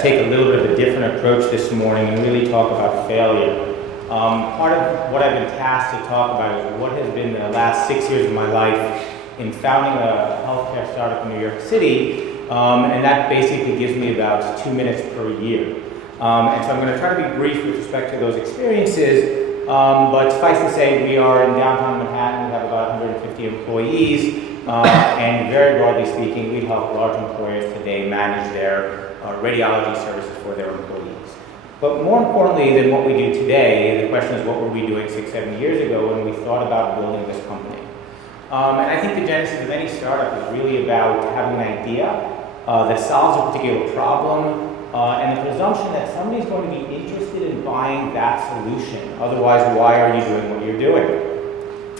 take a little bit of a different approach this morning and really talk about failure. Part of what I've been tasked to talk about is what has been the last 6 years of my life in founding a healthcare startup in New York City, and that basically gives me about 2 minutes per year. And so I'm going to try to be brief with respect to those experiences, but suffice to say we are in downtown Manhattan. We have about 150 employees, and very broadly speaking, we help large employers today manage their radiology services for their employees. But more importantly than what we do today, the question is what were we doing 6, 7 years ago when we thought about building this company? And I think the genesis of any startup is really about having an idea that solves a particular problem, and the presumption that somebody's going to be interested in buying that solution. Otherwise, why are you doing what you're doing?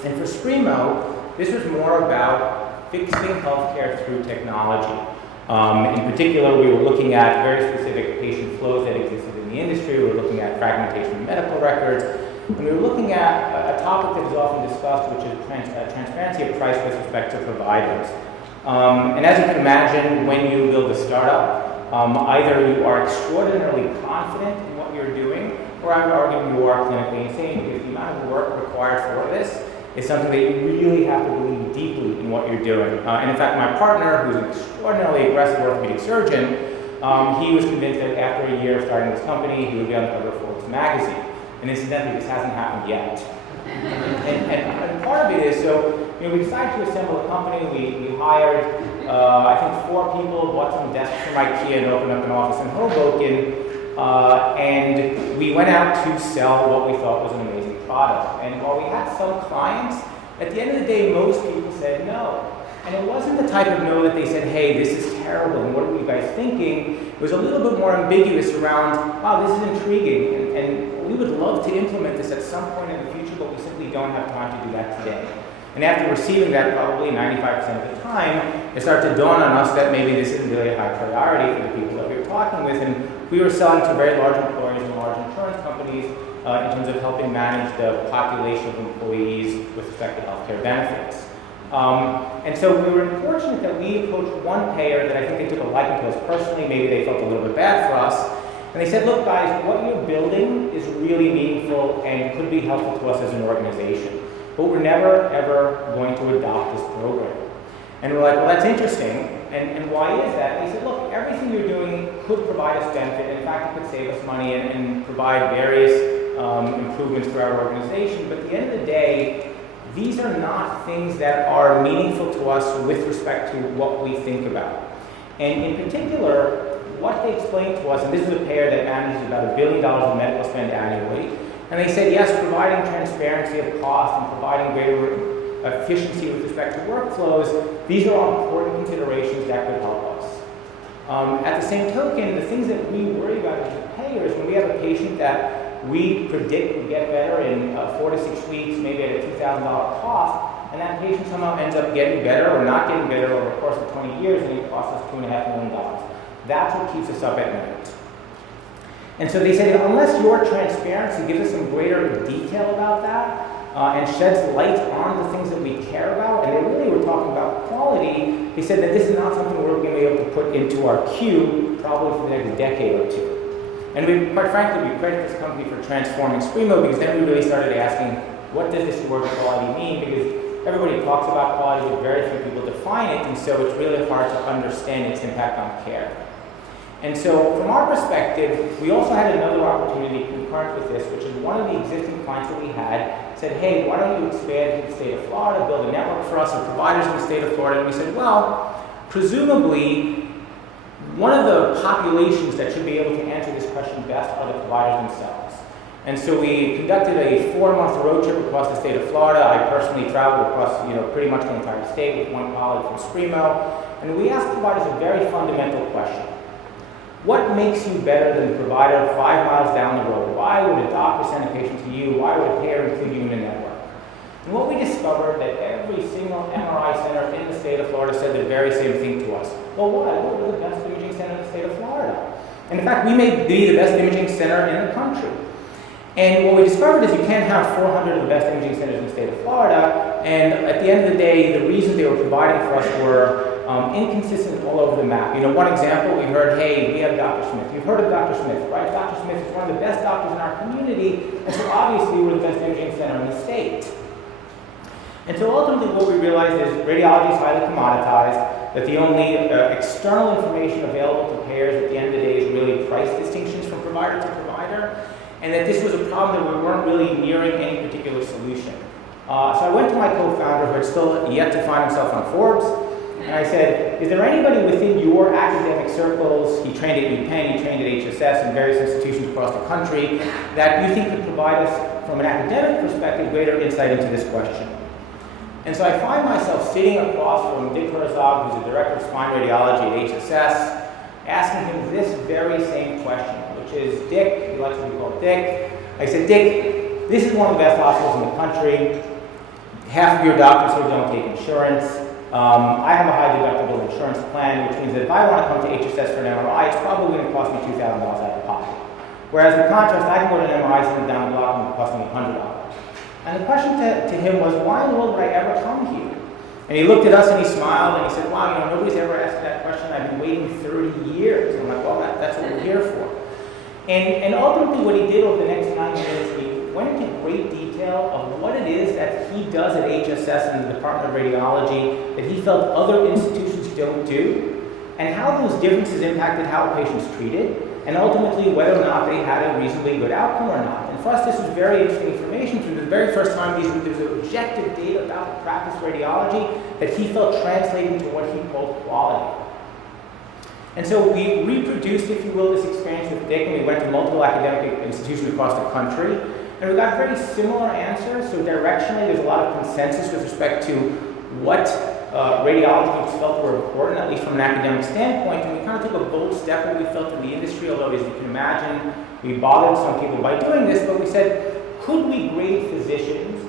And for Spreemo, this was more about fixing healthcare through technology. In particular, we were looking at very specific patient flows that existed in the industry. We were looking at fragmentation of medical records. And we were looking at a topic that is often discussed, which is transparency of price with respect to providers. And as you can imagine, when you build a startup, either you are extraordinarily confident in what you're doing, or I would argue you are clinically insane, because the amount of work required for this is something that you really have to believe deeply in what you're doing. And in fact, my partner, who's an extraordinarily aggressive orthopedic surgeon, he was convinced that after a year of starting this company, he would be on the cover of Forbes magazine. And incidentally, this hasn't happened yet. and part of it is, so we decided to assemble a company. We hired, I think, 4 people, bought some desks from IKEA and opened up an office in Hoboken. And we went out to sell what we thought was an amazing product. And while we had some clients, at the end of the day, most people said no. And it wasn't the type of no that they said, hey, this is terrible, and what are you guys thinking? It was a little bit more ambiguous around, wow, this is intriguing, and we would love to implement this at some point in the future, but we simply don't have time to do that today. And after receiving that, probably 95% of the time, it started to dawn on us that maybe this isn't really a high priority for the people that we were talking with, and we were selling to very large employers and large insurance companies in terms of helping manage the population of employees with respect to healthcare benefits. And so we were fortunate that we approached one payer that I think they took a liking to us personally. Maybe they felt a little bit bad for us. And they said, look, guys, what you're building is really meaningful and could be helpful to us as an organization. But we're never, ever going to adopt this program. And we're like, well, that's interesting. And why is that? And they said, look, everything you're doing could provide us benefit. And in fact, it could save us money and provide various improvements for our organization. But at the end of the day, these are not things that are meaningful to us with respect to what we think about. And in particular, what they explained to us, and this is a payer that manages about $1 billion of medical spend annually, and they said, yes, providing transparency of cost and providing greater efficiency with respect to workflows, these are all important considerations that could help us. At the same token, the things that we worry about as a payer is when we have a patient that we predict will get better in 4 to 6 weeks, maybe at a $2,000 cost, and that patient somehow ends up getting better or not getting better over the course of 20 years, and it costs us $2.5 million. That's what keeps us up at night. And so they said, unless your transparency gives us some greater detail about that, and sheds light on the things that we care about, and they really were talking about quality, they said that this is not something we're going to be able to put into our queue probably for the next decade or two. And we, quite frankly, we credit this company for transforming Spreemo, because then we really started asking, what does this word quality mean? Because everybody talks about quality, but very few people define it, and so it's really hard to understand its impact on care. And so from our perspective, we also had another opportunity concurrent with this, which is one of the existing clients that we had said, hey, why don't you expand to the state of Florida, build a network for us of providers in the state of Florida? And we said, well, presumably, one of the populations that should be able to answer this question best are the providers themselves. And so we conducted a 4-month road trip across the state of Florida. I personally traveled across, pretty much the entire state with one colleague from Spreemo. And we asked providers a very fundamental question. What makes you better than the provider 5 miles down the road? Why would a doctor send a patient to you? Why would a payer include you in a network? And what we discovered that every single MRI center in the state of Florida said the very same thing to us. Well, why? We're the best imaging center in the state of Florida. And in fact, we may be the best imaging center in the country. And what we discovered is you can't have 400 of the best imaging centers in the state of Florida. And at the end of the day, the reasons they were providing for us were inconsistent all over the map. You know, one example, we heard, hey, we have Dr. Smith. You've heard of Dr. Smith, right? Dr. Smith is one of the best doctors in our community, and so obviously we're the best imaging center in the state. And so ultimately what we realized is radiology is highly commoditized, that the only external information available to payers at the end of the day is really price distinctions from provider to provider, and that this was a problem that we weren't really nearing any particular solution. So I went to my co-founder, who had still yet to find himself on Forbes, and I said, is there anybody within your academic circles, he trained at UPenn, he trained at HSS and various institutions across the country, that you think could provide us, from an academic perspective, greater insight into this question? And so I find myself sitting across from Dick Herzog, who's the director of spine radiology at HSS, asking him this very same question, which is, Dick, he likes to be called Dick. I said, Dick, this is one of the best hospitals in the country. Half of your doctors here don't take insurance. I have a high deductible insurance plan, which means that if I want to come to HSS for an MRI, it's probably going to cost me $2,000 out of pocket. Whereas in contrast, I can go to an MRI center down the block and it will cost me $100. And the question to him was, why in the world would I ever come here? And he looked at us and he smiled and he said, wow, you know, nobody's ever asked that question. I've been waiting 30 years. And I'm like, well, that's what we're here for. And ultimately what he did over the next 9 minutes, he went into great detail of what it is that he does at HSS and the Department of Radiology that he felt other institutions don't do, and how those differences impacted how patients treated, and ultimately whether or not they had a reasonably good outcome or not. And for us, this was very interesting information. For the very first time, there's objective data about the practice of radiology that he felt translating to what he called quality. And so we reproduced, if you will, this experience with Dick, and we went to multiple academic institutions across the country, and we got very similar answers. So directionally, there's a lot of consensus with respect to what radiology groups felt were important, at least from an academic standpoint, and we kind of took a bold step that we felt in the industry, although as you can imagine, we bothered some people by doing this, but we said, could we grade physicians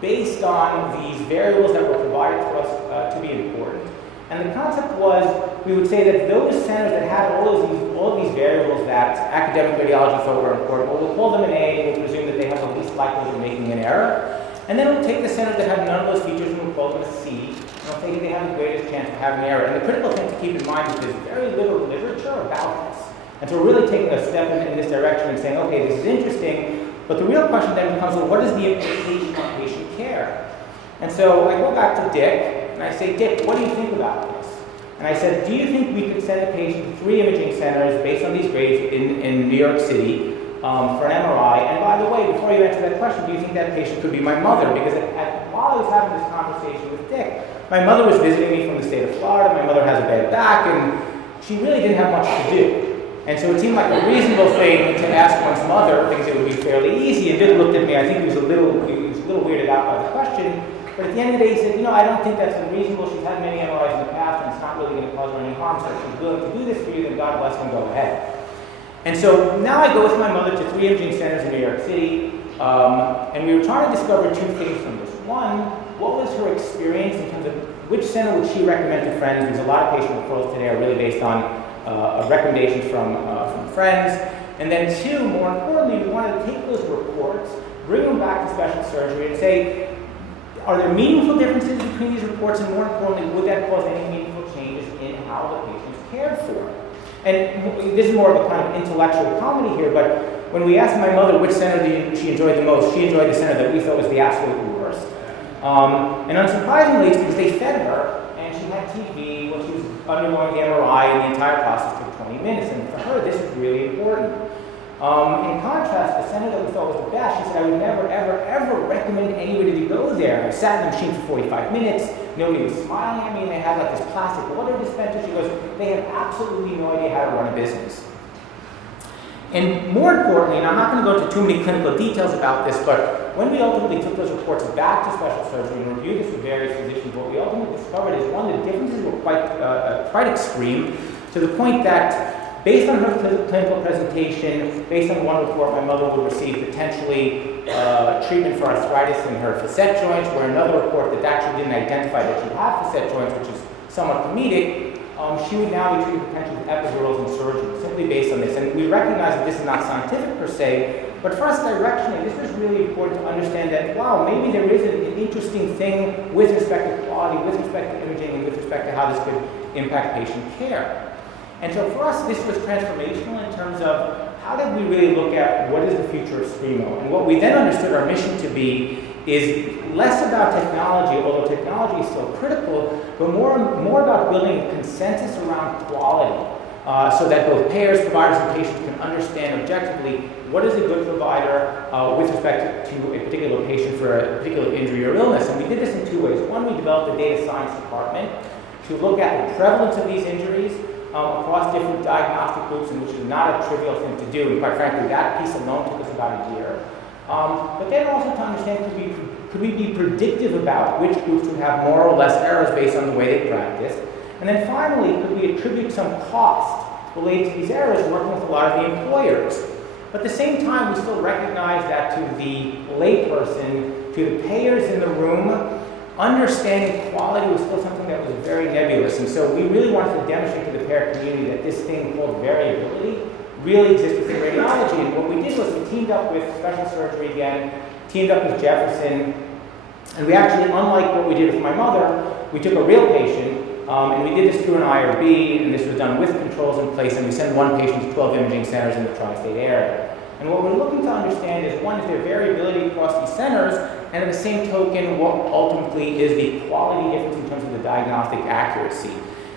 based on these variables that were provided to us to be important? And the concept was, we would say that those centers that had all of these variables that academic radiology thought were important, well, we'll call them an A, and we'll presume that they have the least likelihood of making an error. And then we'll take the centers that have none of those features and we'll call them a C, and we'll take it they have the greatest chance of having an error. And the critical thing to keep in mind is there's very little literature about this. And so we're really taking a step in this direction and saying, okay, this is interesting, but the real question then becomes, well, what is the implication on patient care? And so I go back to Dick, and I say, Dick, what do you think about this? And I said, do you think we could send a patient to 3 imaging centers based on these grades in New York City for an MRI? And by the way, before you answer that question, do you think that patient could be my mother? Because while I was having this conversation with Dick, my mother was visiting me from the state of Florida. My mother has a bad back, and she really didn't have much to do. And so it seemed like a reasonable thing to ask one's mother, thinks it would be fairly easy. And Dick looked at me, I think he was a little weirded out by the question. But at the end of the day, he said, you know, I don't think that's unreasonable. She's had many MRIs in the past, and it's not really going to cause her any harm. So if she's willing to do this for you, then God bless him, go ahead. And so now I go with my mother to 3 imaging centers in New York City, and we were trying to discover 2 things from this. One, what was her experience in terms of which center would she recommend to friends? Because a lot of patient referrals today are really based on recommendations from friends. And then 2, more importantly, we wanted to take those reports, bring them back to special surgery and say, are there meaningful differences between these reports? And more importantly, would that cause any meaningful changes in how the patient's cared for? And this is more of a kind of intellectual comedy here, but when we asked my mother which center she enjoyed the most, she enjoyed the center that we thought was the absolute worst. And unsurprisingly, it's because they fed her, and she had TV when she was undergoing the MRI, and the entire process took 20 minutes. And for her, this was really important. In contrast, the center that we thought was the best, she said, I would never, ever, ever recommend anybody to go there. I sat in the machine for 45 minutes, nobody was smiling at me, and they had like this plastic water dispenser. She goes, they have absolutely no idea how to run a business. And more importantly, and I'm not going to go into too many clinical details about this, but when we ultimately took those reports back to special surgery and reviewed this with various physicians, what we ultimately discovered is, one, the differences were quite extreme, to the point that based on her clinical presentation, based on one report, my mother would receive potentially treatment for arthritis in her facet joints, where another report that actually didn't identify that she had facet joints, which is somewhat comedic, she would now be treated potentially with epidurals and surgery, simply based on this. And we recognize that this is not scientific per se, but for us directionally, this was really important to understand that, wow, maybe there is an interesting thing with respect to quality, with respect to imaging, and with respect to how this could impact patient care. And so for us, this was transformational in terms of how did we really look at what is the future of Spreemo? And what we then understood our mission to be is less about technology, although technology is still critical, but more about building a consensus around quality, so that both payers, providers, and patients can understand objectively what is a good provider with respect to a particular patient for a particular injury or illness. And we did this in two ways. One, we developed a data science department to look at the prevalence of these injuries across different diagnostic groups, and which is not a trivial thing to do. And quite frankly, that piece alone took us about a year. But then also to understand, could we be predictive about which groups would have more or less errors based on the way they practice? And then finally, could we attribute some cost related to these errors working with a lot of the employers? But at the same time, we still recognize that to the layperson, to the payers in the room, understanding quality was still something that was very nebulous. And so we really wanted to demonstrate to the payer community that this thing called variability really exists within radiology. And what we did was we teamed up with special surgery again, teamed up with Jefferson, and we actually, unlike what we did with my mother, we took a real patient, and we did this through an IRB, and this was done with controls in place, and we sent one patient to 12 imaging centers in the tri-state area. And what we're looking to understand is, one, is there variability across these centers, and at the same token, what ultimately is the quality difference in terms of the diagnostic accuracy.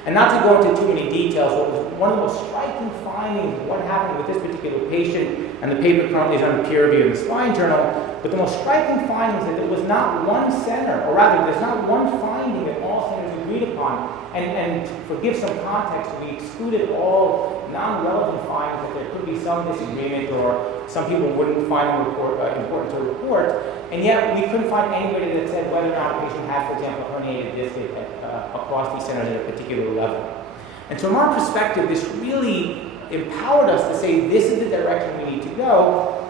And not to go into too many details, what was one of the most striking findings of what happened with this particular patient, and the paper currently is under peer review in the Spine Journal, but the most striking finding is that there was not one center, or rather, there's not one finding that all centers agreed upon. And to give some context, we excluded all non-relevant findings that there could be some disagreement or some people wouldn't find them important to report, and yet we couldn't find anybody that said whether or not a patient had, for example, herniated disc across these centers at a particular level. And so from our perspective, this really empowered us to say this is the direction we need to go.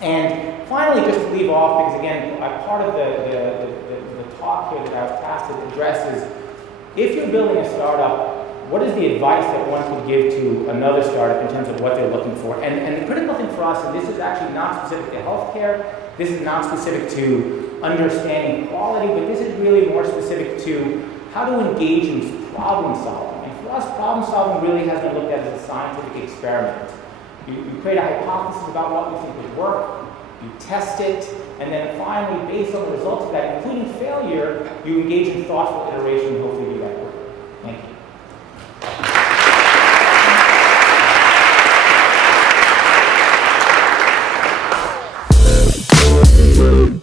And finally, just to leave off, because again, part of the talk here that I was tasked to address is, if you're building a startup, what is the advice that one could give to another startup in terms of what they're looking for? And the critical thing for us, and this is actually not specific to healthcare, this is not specific to understanding quality, but this is really more specific to how to engage in problem solving. And for us, problem solving really has been looked at as a scientific experiment. You create a hypothesis about what you think would work, you test it, and then finally, based on the results of that, including failure, you engage in thoughtful iteration and hopefully do that work. Thank you.